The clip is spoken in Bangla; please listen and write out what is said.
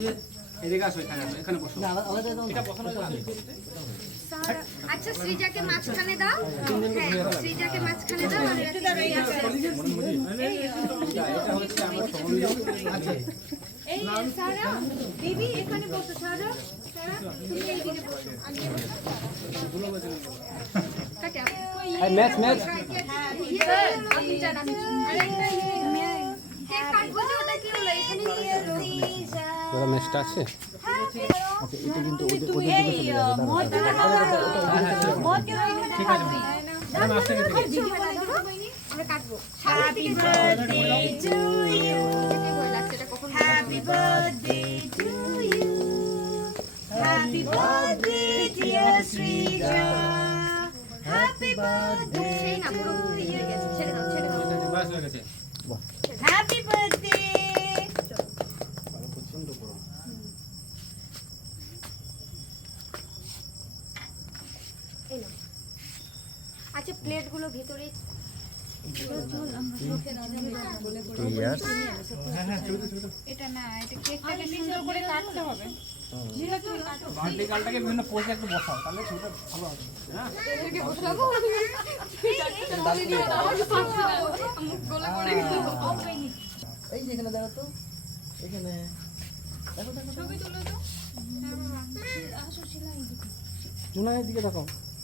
এদিকে আসো, এখানে বসো। এটা বসানো যাবে। আচ্ছা সৃজাকে মাঝখানে দাও। হ্যাঁ সৃজাকে মাঝখানে দাও আর এটা হচ্ছে আমার সহযোগী। আচ্ছা এই সারা দিদি এখানে বসো। সারা তুমি এই দিকে বসো। কাটা এই ম্যাচ আপনি যান আমি কেক কাটবো যে ওটা কি হলো এখানে নিয়ে ওরা ম্যাচটা আছে। আচ্ছা এটা কিন্তু ওদের দিকে চলে যাবে। ঠিক আছে ম্যাম আসতে গেছে। আমরা কাটবো। Happy birthday to you. Happy birthday to you. Happy birthday dear Sreeja. Happy birthday to you. ছেড়ে দাও বাস হয়ে গেছে। Happy birthday. পছন্দ করো। এই নাও। আচ্ছা প্লেটগুলো ভিতরে এটা না এটা কেকটাকে সুন্দর করে কাটতে হবে। বার্থডে গার্লটাকে বিভিন্ন পোজে একটু বসাও, তাহলে ছবিটা ভালো হবে। হ্যাঁ এটাকে বসাবো। এই যে এখানে দাঁড়াতো এখানে দেখো ছবি তুলে দাও। জুনায়ের দিকে দেখো।